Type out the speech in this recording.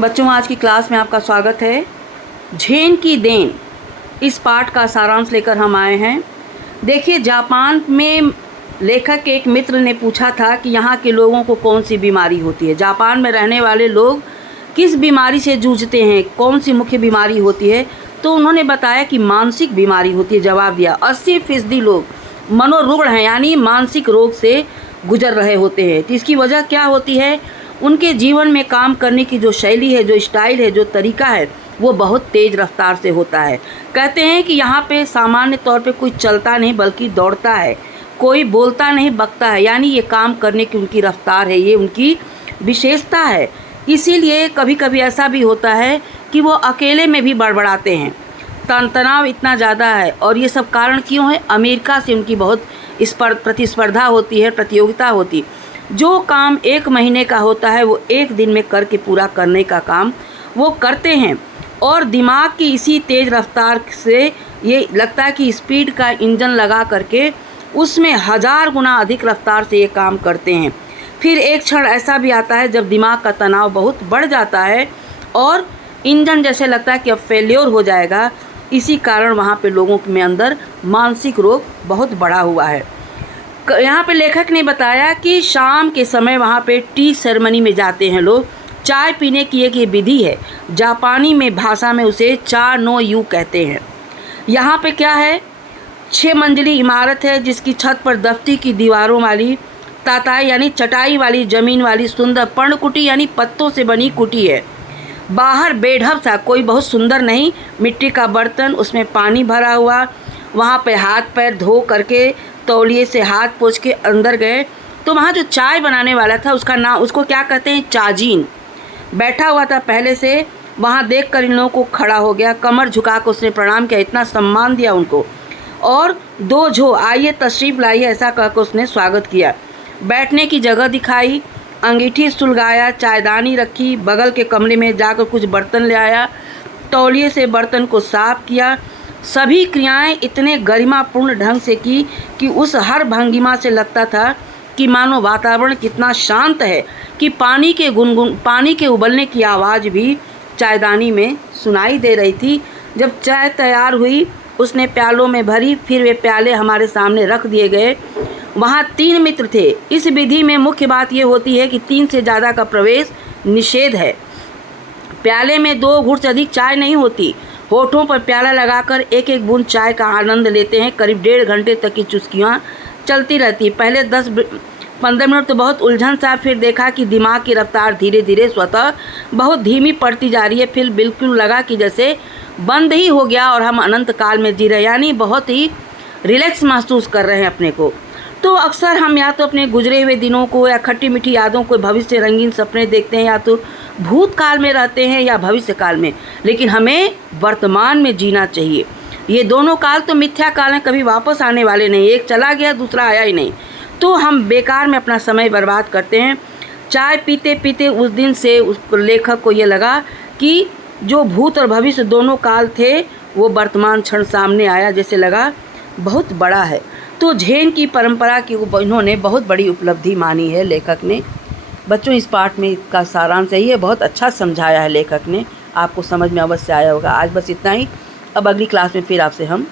बच्चों, आज की क्लास में आपका स्वागत है। झेन की देन इस पाठ का सारांश लेकर हम आए हैं। देखिए, जापान में लेखक के एक मित्र ने पूछा था कि यहाँ के लोगों को कौन सी बीमारी होती है। जापान में रहने वाले लोग किस बीमारी से जूझते हैं, कौन सी मुख्य बीमारी होती है। तो उन्होंने बताया कि मानसिक बीमारी होती है। जवाब दिया 80% लोग मनोरुग्ण हैं, यानी मानसिक रोग से गुजर रहे होते हैं। तो इसकी वजह क्या होती है? उनके जीवन में काम करने की जो शैली है, जो स्टाइल है, जो तरीका है, वो बहुत तेज़ रफ्तार से होता है। कहते हैं कि यहाँ पे सामान्य तौर पे कोई चलता नहीं बल्कि दौड़ता है, कोई बोलता नहीं बकता है। यानी ये काम करने की उनकी रफ्तार है, ये उनकी विशेषता है। इसीलिए कभी कभी ऐसा भी होता है कि वो अकेले में भी बड़बड़ाते हैं। तनाव इतना ज़्यादा है, और ये सब कारण क्यों है? अमेरिका से उनकी बहुत प्रतिस्पर्धा होती है, प्रतियोगिता होती। जो काम 1 महीने का होता है वो 1 दिन में करके पूरा करने का काम वो करते हैं। और दिमाग की इसी तेज़ रफ्तार से ये लगता है कि स्पीड का इंजन लगा करके उसमें 1000 गुना अधिक रफ्तार से ये काम करते हैं। फिर एक क्षण ऐसा भी आता है जब दिमाग का तनाव बहुत बढ़ जाता है और इंजन जैसे लगता है कि अब फेल्योर हो जाएगा। इसी कारण वहाँ पे लोगों में अंदर मानसिक रोग बहुत बढ़ा हुआ है। यहाँ पे लेखक ने बताया कि शाम के समय वहाँ पे टी सेरेमनी में जाते हैं लोग। चाय पीने की एक ये विधि है, जापानी में भाषा में उसे चा नो यू कहते हैं। यहाँ पे क्या है? 6 मंजिली इमारत है जिसकी छत पर दफ्ती की दीवारों वाली ताताई यानी चटाई वाली ज़मीन वाली सुंदर पर्णकुटी यानी पत्तों से बनी कुटी है। बाहर बेढब सा, कोई बहुत सुंदर नहीं, मिट्टी का बर्तन, उसमें पानी भरा हुआ। वहाँ पे हाथ पैर धो करके तौलिए से हाथ पोंछ के अंदर गए तो वहाँ जो चाय बनाने वाला था उसको क्या कहते हैं? चाजीन बैठा हुआ था पहले से। वहाँ देखकर इन लोगों को खड़ा हो गया, कमर झुका कर उसने प्रणाम किया, इतना सम्मान दिया उनको। और 2 झो आइए तशरीफ़ लाइए ऐसा कहकर उसने स्वागत किया। बैठने की जगह दिखाई, अंगीठी सुलगाया, चायदानी रखी, बगल के कमरे में जाकर कुछ बर्तन ले आया, तौलिए से बर्तन को साफ किया। सभी क्रियाएं इतने गरिमापूर्ण ढंग से की कि उस हर भंगिमा से लगता था कि मानो वातावरण कितना शांत है कि पानी के उबलने की आवाज़ भी चायदानी में सुनाई दे रही थी। जब चाय तैयार हुई उसने प्यालों में भरी, फिर वे प्याले हमारे सामने रख दिए गए। वहाँ 3 मित्र थे। इस विधि में मुख्य बात ये होती है कि 3 से ज़्यादा का प्रवेश निषेध है। प्याले में 2 घूंट से अधिक चाय नहीं होती। होठों पर प्याला लगाकर एक एक बूंद चाय का आनंद लेते हैं। करीब 1.5 घंटे तक की चुस्कियाँ चलती रहती। पहले 10-15 मिनट तो बहुत उलझन सा, फिर देखा कि दिमाग की रफ्तार धीरे धीरे स्वतः बहुत धीमी पड़ती जा रही है। फिर बिल्कुल लगा कि जैसे बंद ही हो गया और हम अनंत काल में जी रहे, यानी बहुत ही रिलैक्स महसूस कर रहे हैं अपने को। तो अक्सर हम या तो अपने गुजरे हुए दिनों को या खट्टी मीठी यादों को, भविष्य रंगीन सपने देखते हैं, या तो भूतकाल में रहते हैं या भविष्य काल में। लेकिन हमें वर्तमान में जीना चाहिए। ये दोनों काल तो मिथ्या काल हैं, कभी वापस आने वाले नहीं। एक चला गया, दूसरा आया ही नहीं। तो हम बेकार में अपना समय बर्बाद करते हैं। चाय पीते पीते उस दिन से उस लेखक को ये लगा कि जो भूत और भविष्य दोनों काल थे वो वर्तमान क्षण सामने आया, जैसे लगा बहुत बड़ा है। तो झेन की परंपरा की इन्होंने बहुत बड़ी उपलब्धि मानी है लेखक ने। बच्चों, इस पाठ में इसका सारांश यही है, बहुत अच्छा समझाया है लेखक ने, आपको समझ में अवश्य आया होगा। आज बस इतना ही। अब अगली क्लास में फिर आपसे हम